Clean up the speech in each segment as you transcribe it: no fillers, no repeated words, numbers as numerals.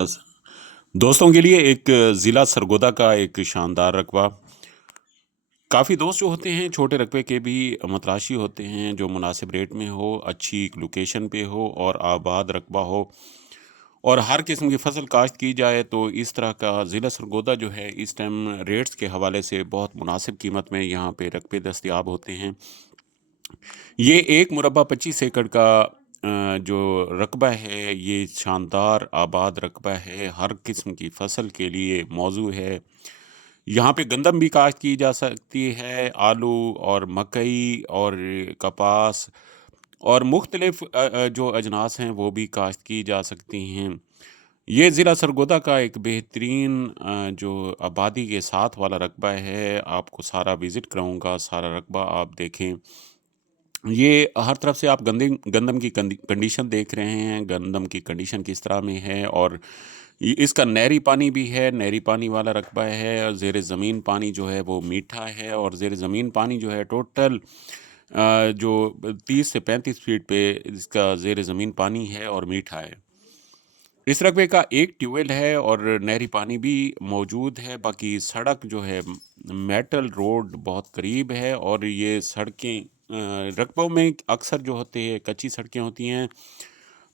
अस- दोस्तों के लिए एक ज़िला सरगोदा का एक शानदार रकबा। काफ़ी दोस्त जो होते हैं छोटे रकबे के भी मतराशी होते हैं, जो मुनासिब रेट में हो, अच्छी लोकेशन पे हो और आबाद रकबा हो और हर किस्म की फसल काश्त की जाए। तो इस तरह का ज़िला सरगोदा जो है इस टाइम रेट्स के हवाले से बहुत मुनासिब कीमत में यहाँ पे रकबे दस्तयाब होते हैं। ये एक मुरबा 25 एकड़ का जो रकबा है, ये शानदार आबाद रकबा है, हर किस्म की फसल के लिए मौजू है। यहाँ पे गंदम भी काश्त की जा सकती है, आलू और मकई और कपास और मुख्तलिफ जो अजनास हैं वो भी काश्त की जा सकती हैं। ये ज़िला सरगोदा का एक बेहतरीन जो आबादी के साथ वाला रकबा है, आपको सारा विज़िट कराऊँगा, सारा रकबा आप देखें। ये हर तरफ से आप गंदम की कंडीशन देख रहे हैं, गंदम की कंडीशन किस तरह में है और इसका नहरी पानी भी है, नहरी पानी वाला रकबा है और ज़ेर ज़मीन पानी जो है वो मीठा है और ज़ेर ज़मीन पानी जो है टोटल जो 30 से 35 फीट पे इसका ज़ेर ज़मीन पानी है और मीठा है। इस रकबे का एक ट्यूबवेल है और नहरी पानी भी मौजूद है। बाकी सड़क जो है मेटल रोड बहुत करीब है और ये सड़कें रकबों में अक्सर जो होते हैं कच्ची सड़कें होती हैं,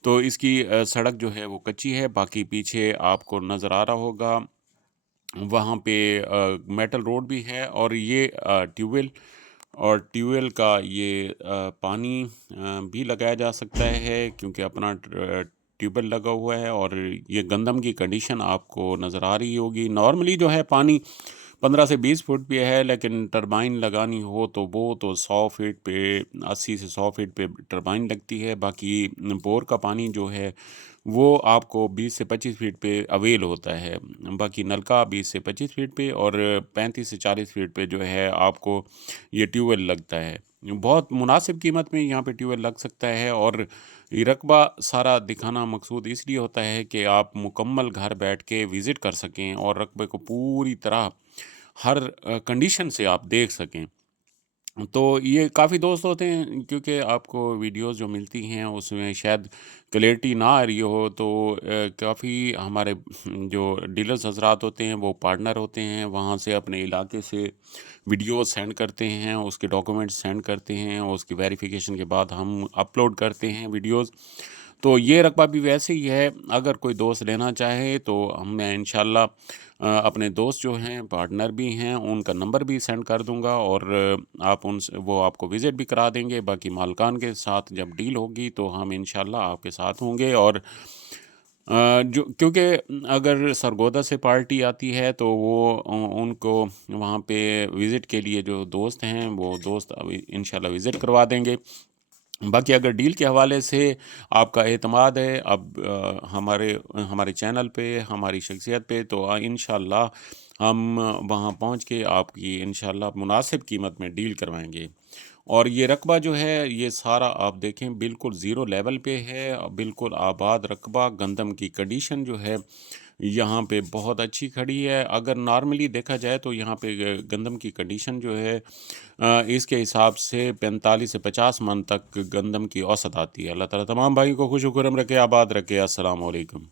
तो इसकी सड़क जो है वो कच्ची है। बाकी पीछे आपको नज़र आ रहा होगा वहाँ पे मेटल रोड भी है और ये ट्यूबवेल और ट्यूबवेल का ये पानी भी लगाया जा सकता है क्योंकि अपना ट्यूबवेल लगा हुआ है और ये गंदम की कंडीशन आपको नज़र आ रही होगी। नॉर्मली जो है पानी 15 से 20 फुट पे है, लेकिन टरबाइन लगानी हो तो वो तो 100 फीट पे 80 से 100 फीट पे टरबाइन लगती है। बाकी बोर का पानी जो है वो आपको 20 से 25 फीट पे अवेल होता है। बाकी नलका 20 से 25 फीट पे और 35 से 40 फीट पे जो है आपको ये ट्यूबवेल लगता है। बहुत मुनासिब कीमत में यहाँ पे ट्यूबवेल लग सकता है और ये रकबा सारा दिखाना मकसूद इसलिए होता है कि आप मुकम्मल घर बैठ के विज़िट कर सकें और रकबे को पूरी तरह हर कंडीशन से आप देख सकें। तो ये काफ़ी दोस्त होते हैं क्योंकि आपको वीडियोस जो मिलती हैं उसमें शायद क्लैरिटी ना आ रही हो, तो काफ़ी हमारे जो डीलर्स हजरात होते हैं वो पार्टनर होते हैं, वहाँ से अपने इलाके से वीडियो सेंड करते हैं, उसके डॉक्यूमेंट्स सेंड करते हैं, उसकी वेरिफिकेशन के बाद हम अपलोड करते हैं वीडियोस। तो ये रकबा भी वैसे ही है, अगर कोई दोस्त लेना चाहे तो मैं इंशाल्लाह अपने दोस्त जो हैं पार्टनर भी हैं उनका नंबर भी सेंड कर दूंगा और आप उनसे वो आपको विज़िट भी करा देंगे। बाकी मालकान के साथ जब डील होगी तो हम इंशाल्लाह आपके साथ होंगे और जो क्योंकि अगर सरगोदा से पार्टी आती है तो वो उनको वहाँ पे विज़िट के लिए जो दोस्त हैं वो दोस्त अभी इंशाल्लाह विज़िट करवा देंगे। बाकी अगर डील के हवाले से आपका एतमाद है अब हमारे हमारे चैनल पे, हमारी शख्सियत पे, तो इंशाल्लाह हम वहाँ पहुँच के आपकी इंशाल्लाह मुनासिब कीमत में डील करवाएँगे। और ये रकबा जो है ये सारा आप देखें बिल्कुल ज़ीरो लेवल पे है, बिल्कुल आबाद रकबा, गंदम की कंडीशन जो है यहाँ पे बहुत अच्छी खड़ी है। अगर नॉर्मली देखा जाए तो यहाँ पे गंदम की कंडीशन जो है इसके हिसाब से 45 से 50 मन तक गंदम की औसत आती है। अल्लाह ताला तमाम भाई को खुश खुरम रखे, आबाद रखे। अस्सलाम वालेकुम।